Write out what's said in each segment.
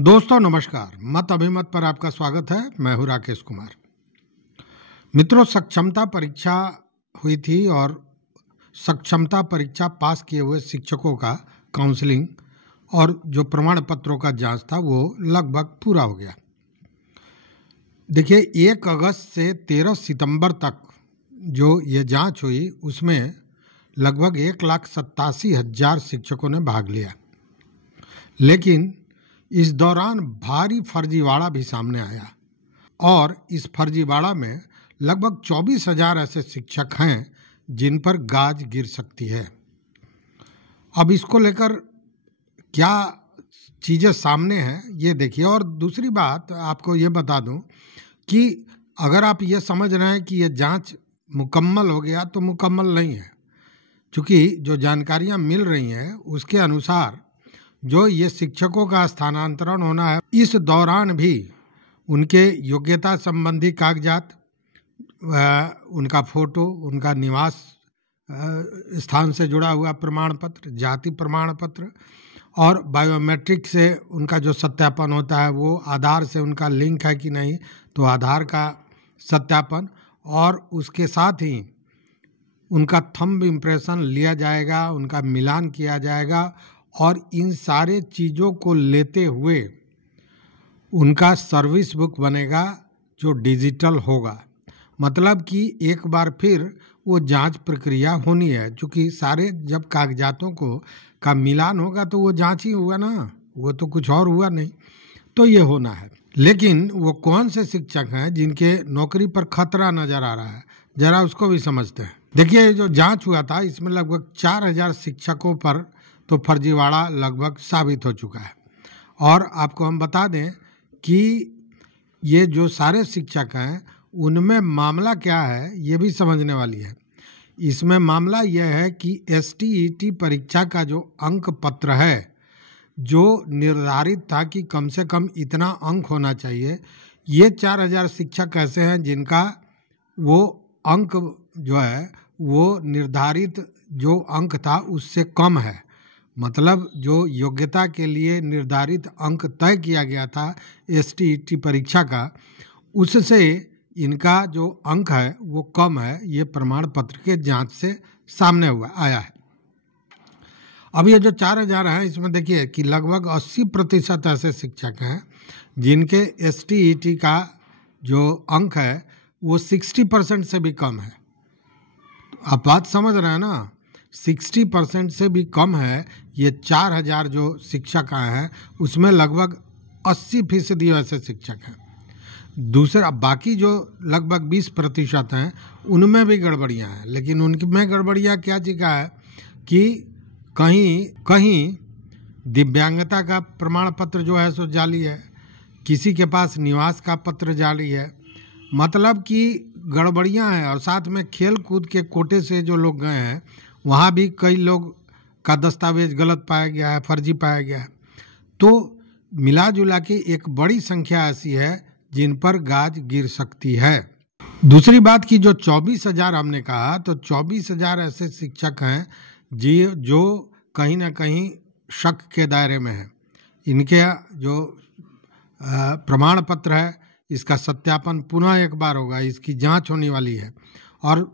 दोस्तों नमस्कार। मत अभिमत पर आपका स्वागत है। मैं हूं राकेश कुमार। मित्रों, सक्षमता परीक्षा हुई थी और सक्षमता परीक्षा पास किए हुए शिक्षकों का काउंसलिंग और जो प्रमाण पत्रों का जांच था वो लगभग पूरा हो गया। देखिए, 1 अगस्त से 13 सितंबर तक जो ये जांच हुई उसमें लगभग 1,87,000 शिक्षकों ने भाग लिया, लेकिन इस दौरान भारी फर्जीवाड़ा भी सामने आया और इस फर्जीवाड़ा में लगभग 24,000 ऐसे शिक्षक हैं जिन पर गाज गिर सकती है। अब इसको लेकर क्या चीज़ें सामने हैं ये देखिए। और दूसरी बात आपको ये बता दूं कि अगर आप ये समझ रहे हैं कि ये जांच मुकम्मल हो गया तो मुकम्मल नहीं है, क्योंकि जो जानकारियां मिल रही हैं उसके अनुसार जो ये शिक्षकों का स्थानांतरण होना है, इस दौरान भी उनके योग्यता संबंधी कागजात, उनका फोटो, उनका निवास स्थान से जुड़ा हुआ प्रमाण पत्र, जाति प्रमाण पत्र और बायोमेट्रिक से उनका जो सत्यापन होता है वो आधार से उनका लिंक है कि नहीं तो आधार का सत्यापन, और उसके साथ ही उनका थंब इम्प्रेशन लिया जाएगा, उनका मिलान किया जाएगा और इन सारे चीज़ों को लेते हुए उनका सर्विस बुक बनेगा जो डिजिटल होगा। मतलब कि एक बार फिर वो जांच प्रक्रिया होनी है, क्योंकि सारे जब कागजातों का मिलान होगा तो वो जांच ही हुआ ना, वो तो कुछ और हुआ नहीं। तो ये होना है। लेकिन वो कौन से शिक्षक हैं जिनके नौकरी पर खतरा नजर आ रहा है, जरा उसको भी समझते हैं। देखिए, जो जांच हुआ था इसमें लगभग 4,000 शिक्षकों पर तो फर्जीवाड़ा लगभग साबित हो चुका है। और आपको हम बता दें कि ये जो सारे शिक्षक हैं उनमें मामला क्या है ये भी समझने वाली है। इसमें मामला यह है कि STET परीक्षा का जो अंक पत्र है, जो निर्धारित था कि कम से कम इतना अंक होना चाहिए, ये 4,000 शिक्षक ऐसे हैं जिनका वो अंक जो है वो निर्धारित जो अंक था उससे कम है। मतलब जो योग्यता के लिए निर्धारित अंक तय किया गया था STET परीक्षा का, उससे इनका जो अंक है वो कम है। ये प्रमाण पत्र के जांच से सामने आया है। अब ये जो 4,000 है इसमें देखिए कि लगभग 80% ऐसे शिक्षक हैं जिनके STET का जो अंक है वो 60% से भी कम है। आप बात समझ रहे हैं ना, 60% से भी कम है। ये 4,000 जो शिक्षक आए हैं उसमें लगभग 80% ऐसे शिक्षक हैं। दूसरा, बाकी जो लगभग 20% हैं उनमें भी गड़बड़ियां हैं, लेकिन उनमें गड़बड़ियां क्या चीज़ का है कि कहीं कहीं दिव्यांगता का प्रमाण पत्र जो है सो जाली है, किसी के पास निवास का पत्र जाली है। मतलब कि गड़बड़ियां हैं। और साथ में खेल कूद के कोटे से जो लोग गए हैं वहाँ भी कई लोग का दस्तावेज गलत पाया गया है, फर्जी पाया गया है। तो मिला जुला के एक बड़ी संख्या ऐसी है जिन पर गाज गिर सकती है। दूसरी बात की जो 24,000 हमने कहा, तो 24,000 ऐसे शिक्षक हैं जी जो कहीं ना कहीं शक के दायरे में हैं। इनके जो प्रमाण पत्र है इसका सत्यापन पुनः एक बार होगा, इसकी जांच होने वाली है और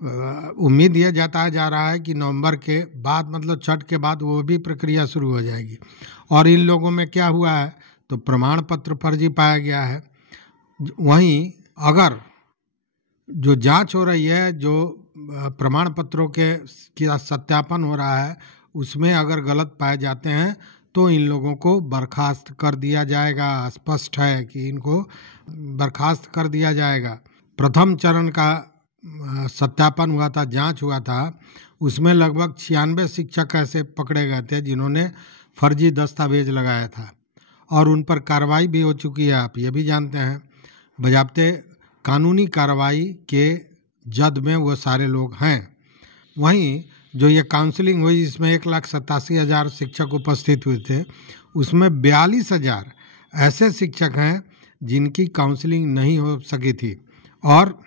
उम्मीद यह जताया जा रहा है कि नवंबर के बाद, मतलब छठ के बाद वो भी प्रक्रिया शुरू हो जाएगी। और इन लोगों में क्या हुआ है तो प्रमाण पत्र फर्जी पाया गया है। वहीं अगर जो जांच हो रही है, जो प्रमाण पत्रों के सत्यापन हो रहा है, उसमें अगर गलत पाए जाते हैं तो इन लोगों को बर्खास्त कर दिया जाएगा। स्पष्ट है कि इनको बर्खास्त कर दिया जाएगा। प्रथम चरण का सत्यापन हुआ था, जांच हुआ था, उसमें लगभग 96 शिक्षक ऐसे पकड़े गए थे जिन्होंने फर्जी दस्तावेज लगाया था और उन पर कार्रवाई भी हो चुकी है। आप ये भी जानते हैं, बजाबते कानूनी कार्रवाई के जद में वो सारे लोग हैं। वहीं जो ये काउंसलिंग हुई इसमें 1,87,000 शिक्षक उपस्थित हुए थे, उसमें 42,000 ऐसे शिक्षक हैं जिनकी काउंसलिंग नहीं हो सकी थी और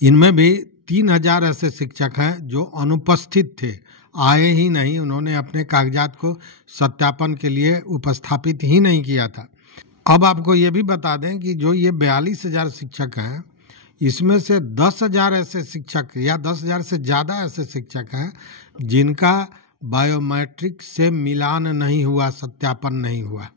इनमें भी 3,000 ऐसे शिक्षक हैं जो अनुपस्थित थे आए ही नहीं, उन्होंने अपने कागजात को सत्यापन के लिए उपस्थापित ही नहीं किया था। अब आपको ये भी बता दें कि जो ये 42,000 शिक्षक हैं, इसमें से 10,000 ऐसे शिक्षक या 10,000 से ज़्यादा ऐसे शिक्षक हैं जिनका बायोमेट्रिक से मिलान नहीं हुआ, सत्यापन नहीं हुआ।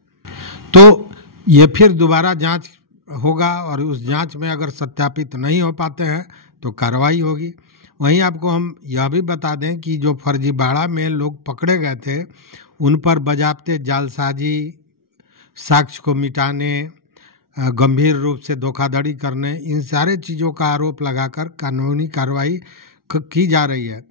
तो ये फिर दोबारा जांच होगा और उस जांच में अगर सत्यापित नहीं हो पाते हैं तो कार्रवाई होगी। वहीं आपको हम यह भी बता दें कि जो फर्जीवाड़ा में लोग पकड़े गए थे उन पर बजाबते जालसाजी, साक्ष्य को मिटाने, गंभीर रूप से धोखाधड़ी करने, इन सारे चीज़ों का आरोप लगाकर कानूनी कार्रवाई की जा रही है।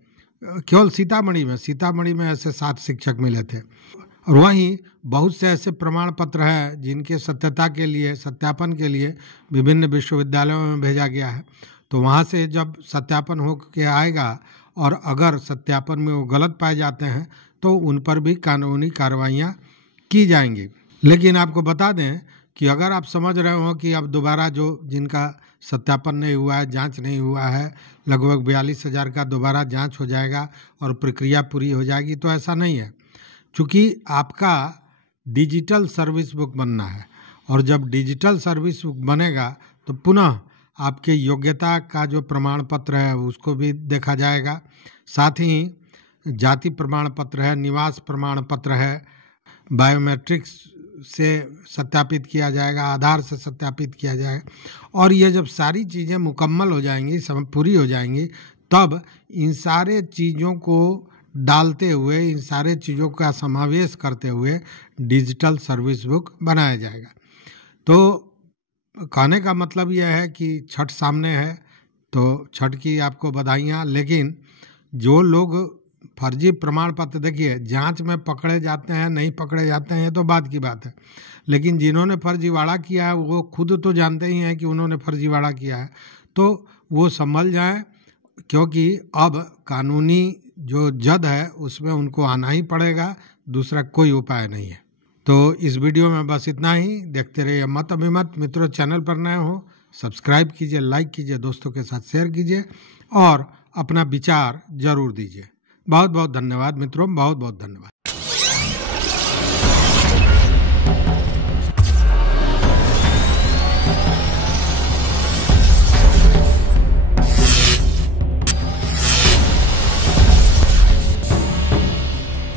केवल सीतामढ़ी में ऐसे 7 शिक्षक मिले थे। और वहीं बहुत से ऐसे प्रमाण पत्र हैं जिनके सत्यता के लिए, सत्यापन के लिए विभिन्न विश्वविद्यालयों में भेजा गया है। तो वहाँ से जब सत्यापन हो के आएगा और अगर सत्यापन में वो गलत पाए जाते हैं तो उन पर भी कानूनी कार्रवाइयाँ की जाएंगी। लेकिन आपको बता दें कि अगर आप समझ रहे हो कि अब दोबारा जो जिनका सत्यापन नहीं हुआ है, जांच नहीं हुआ है, लगभग 42,000 का दोबारा जांच हो जाएगा और प्रक्रिया पूरी हो जाएगी, तो ऐसा नहीं है। चूँकि आपका डिजिटल सर्विस बुक बनना है और जब डिजिटल सर्विस बुक बनेगा तो पुनः आपके योग्यता का जो प्रमाण पत्र है उसको भी देखा जाएगा। साथ ही जाति प्रमाण पत्र है, निवास प्रमाण पत्र है, बायोमेट्रिक्स से सत्यापित किया जाएगा, आधार से सत्यापित किया जाएगा। और ये जब सारी चीज़ें मुकम्मल हो जाएंगी, सब पूरी हो जाएंगी, तब इन सारे चीज़ों को डालते हुए, इन सारे चीज़ों का समावेश करते हुए डिजिटल सर्विस बुक बनाया जाएगा। तो कहने का मतलब यह है कि छठ सामने है तो छठ की आपको बधाइयाँ। लेकिन जो लोग फर्जी प्रमाण पत्र, देखिए जांच में पकड़े जाते हैं नहीं पकड़े जाते हैं तो बात की बात है, लेकिन जिन्होंने फर्जीवाड़ा किया है वो खुद तो जानते ही हैं कि उन्होंने फर्जीवाड़ा किया है, तो वो संभल जाएं, क्योंकि अब कानूनी जो जद है उसमें उनको आना ही पड़ेगा, दूसरा कोई उपाय नहीं है। तो इस वीडियो में बस इतना ही। देखते रहिए मत अभिमत। मित्रों, चैनल पर नए हो सब्सक्राइब कीजिए, लाइक कीजिए, दोस्तों के साथ शेयर कीजिए और अपना विचार जरूर दीजिए। बहुत बहुत धन्यवाद मित्रों, बहुत बहुत धन्यवाद।